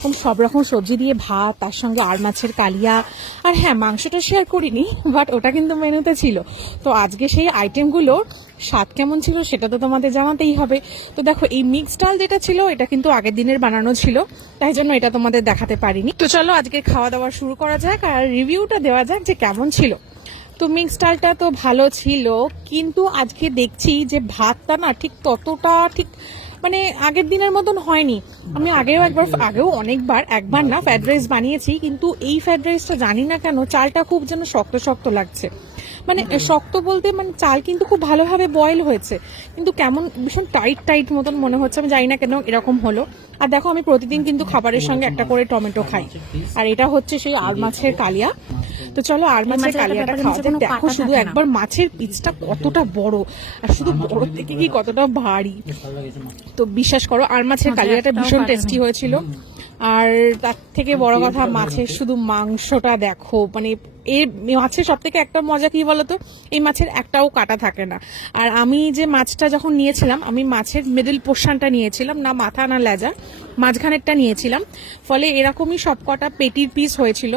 এরকম সব রকম সবজি দিয়ে ভাত, তার সঙ্গে আর মাছের কালিয়া। আর হ্যাঁ মাংসটা শেয়ার করিনি বাট ওটা কিন্তু মেনুতে ছিল। তো আজকে সেই আইটেমগুলোর স্বাদ কেমন ছিল সেটা তো তোমাদের জানাতেই হবে। তো দেখো, এই মিক্স ডাল যেটা ছিল, এটা কিন্তু আগের দিনের বানানো ছিল, তাই জন্য এটা তোমাদের দেখাতে পারিনি। তো চলো আজকে খাওয়া দাওয়া শুরু করা যাক আর রিভিউটা দেওয়া যাক যে কেমন ছিল। তো মিক্স ডালটা তো ভালো ছিল, কিন্তু আজকে দেখছি যে ভাতটা না ঠিক ততটা ঠিক মানে আগের দিনের মতন হয়নি। আমি আগেও একবার আগেও অনেকবার একবার না ফ্রাইড রাইস বানিয়েছি কিন্তু এই ফ্রাইড রাইসটা জানি না কেন চালটা খুব যেন শক্ত শক্ত লাগছে। মানে শক্ত বলতে মানে চাল কিন্তু খুব ভালোভাবে বয়েল হয়েছে কিন্তু কেমন ভীষণ টাইট টাইট মতন মনে হচ্ছে আমি জানি না কেন এরকম হলো। আর দেখো আমি প্রতিদিন কিন্তু খাবারের সঙ্গে একটা করে টমেটো খাই। আর এটা হচ্ছে সেই আর মাছের কালিয়া। তো চলো আর মাছের কালিয়াটা ব্যাপারে খাওয়া যাক। দেখো শুধু একবার মাছের পিসটা কতটা বড় আর শুধু বড় থেকে কি কতটা ভারী। তো বিশ্বাস করো আর মাছের কালিয়াটা ভীষণ টেস্টি। হয়েছিল। আর তার থেকে বড় কথা মাছের শুধু মাংসটা দেখো মানে এর মাছের সব থেকে একটা মজা কি বলতো? এই মাছের একটাও কাটা থাকে না। আর আমি যে মাছটা যখন নিয়েছিলাম আমি মাছের মিডল পোর্শনটা নিয়েছিলাম না মাথা না লেজা মাঝখানেরটা নিয়েছিলাম। ফলে এরকমই সব কটা পেটির পিস হয়েছিল।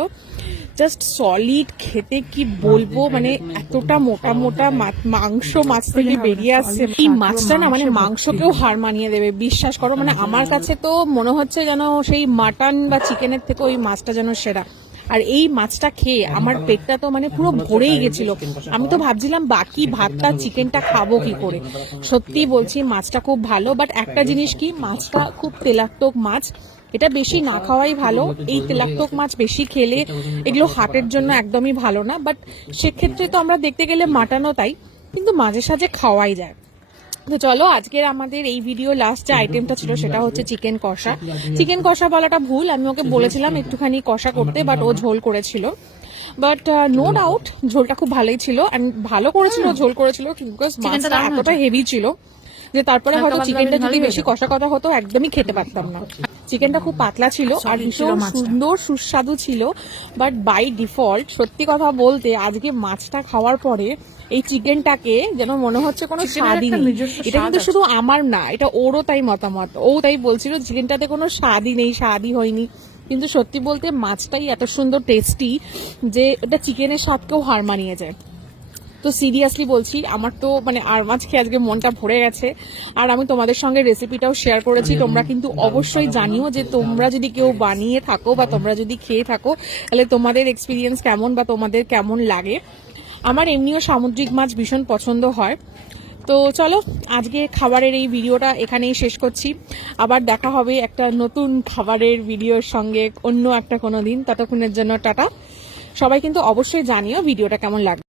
জাস্ট সলিড খেতে কি বলব? মানে এতটা মোটা মোটা মা- মাংস মাছ থেকে বেরিয়ে আসছে। এই মাছটা না মানে মাংসকেও হার মানিয়ে দেবে বিশ্বাস করো। মানে আমার কাছে তো মনে হচ্ছে যেন সেই মাটন বা চিকেনের থেকে ওই মাছটা যেন সেরা। আর এই মাছটা খেয়ে আমার পেটটা তো মানে পুরো ভরেই গেছিল। আমি তো ভাবছিলাম বাকি ভাতটা চিকেনটা খাব কি করে? সত্যি বলছি মাছটা খুব ভালো বাট একটা জিনিস কি মাছটা খুব তেলাক্তক মাছ। এটা বেশি না খাওয়াই ভালো। এই তেলাক্তক মাছ বেশি খেলে এগুলো হার্টের জন্য একদমই ভালো না বাট সেক্ষেত্রে তো আমরা দেখতে গেলে মাটানো তাই কিন্তু মাঝে সাঝে খাওয়াই যায়। তো চলো আজকের আমাদের এই ভিডিও লাস্ট যে আইটেমটা ছিল সেটা হচ্ছে চিকেন কষা। চিকেন কষা বলাটা ভুল আমি ওকে বলেছিলাম একটুখানি কষা করতে বাট ও ঝোল করেছিল। বাট নো ডাউট ঝোলটা খুব ভালোই ছিল and ভালো করেছিল ঝোল করেছিল বিকজ মাছটা এতটা হেভি ছিল যে তারপরে হয়তো চিকেনটা যদি বেশি কষা কথা হতো একদমই খেতে পারতাম না। চিকেনটা খুব পাতলা ছিল আর ভীষণ সুন্দর সুস্বাদু ছিল বাট বাই ডিফল্ট সত্যি কথা বলতে আজকে মাছটা খাওয়ার পরে এই চিকেনটাকে যেন মনে হচ্ছে কোনো স্বাদই নেই। এটা কিন্তু শুধু আমার না এটা ওরও তাই মতামত। ও তাই বলছিল চিকেনটাতে কোনো স্বাদই নেই স্বাদই হয়নি। কিন্তু সত্যি বলতে মাছটাই এত সুন্দর টেস্টি যে ওটা চিকেনের স্বাদকেও হার মানিয়ে যায়। তো সিরিয়াসলি বলছি আমার তো মানে আর মাছ খেয়ে আজকে মনটা ভরে গেছে। আর আমি তোমাদের সঙ্গে রেসিপিটাও শেয়ার করেছি তোমরা কিন্তু অবশ্যই জানিও যে তোমরা যদি কেউ বানিয়ে থাকো বা তোমরা যদি খেয়ে থাকো তাহলে তোমাদের এক্সপিরিয়েন্স কেমন বা তোমাদের কেমন লাগে। আমার এমনিও সামুদ্রিক মাছ ভীষণ পছন্দ হয়। তো চলো আজকে খাবারের এই ভিডিওটা এখানেই শেষ করছি। আবার দেখা হবে একটা নতুন খাবারের ভিডিওর সঙ্গে অন্য একটা কোনো দিন। ততক্ষণের জন্য টাটা। সবাই কিন্তু অবশ্যই জানিও ভিডিওটা কেমন লাগবে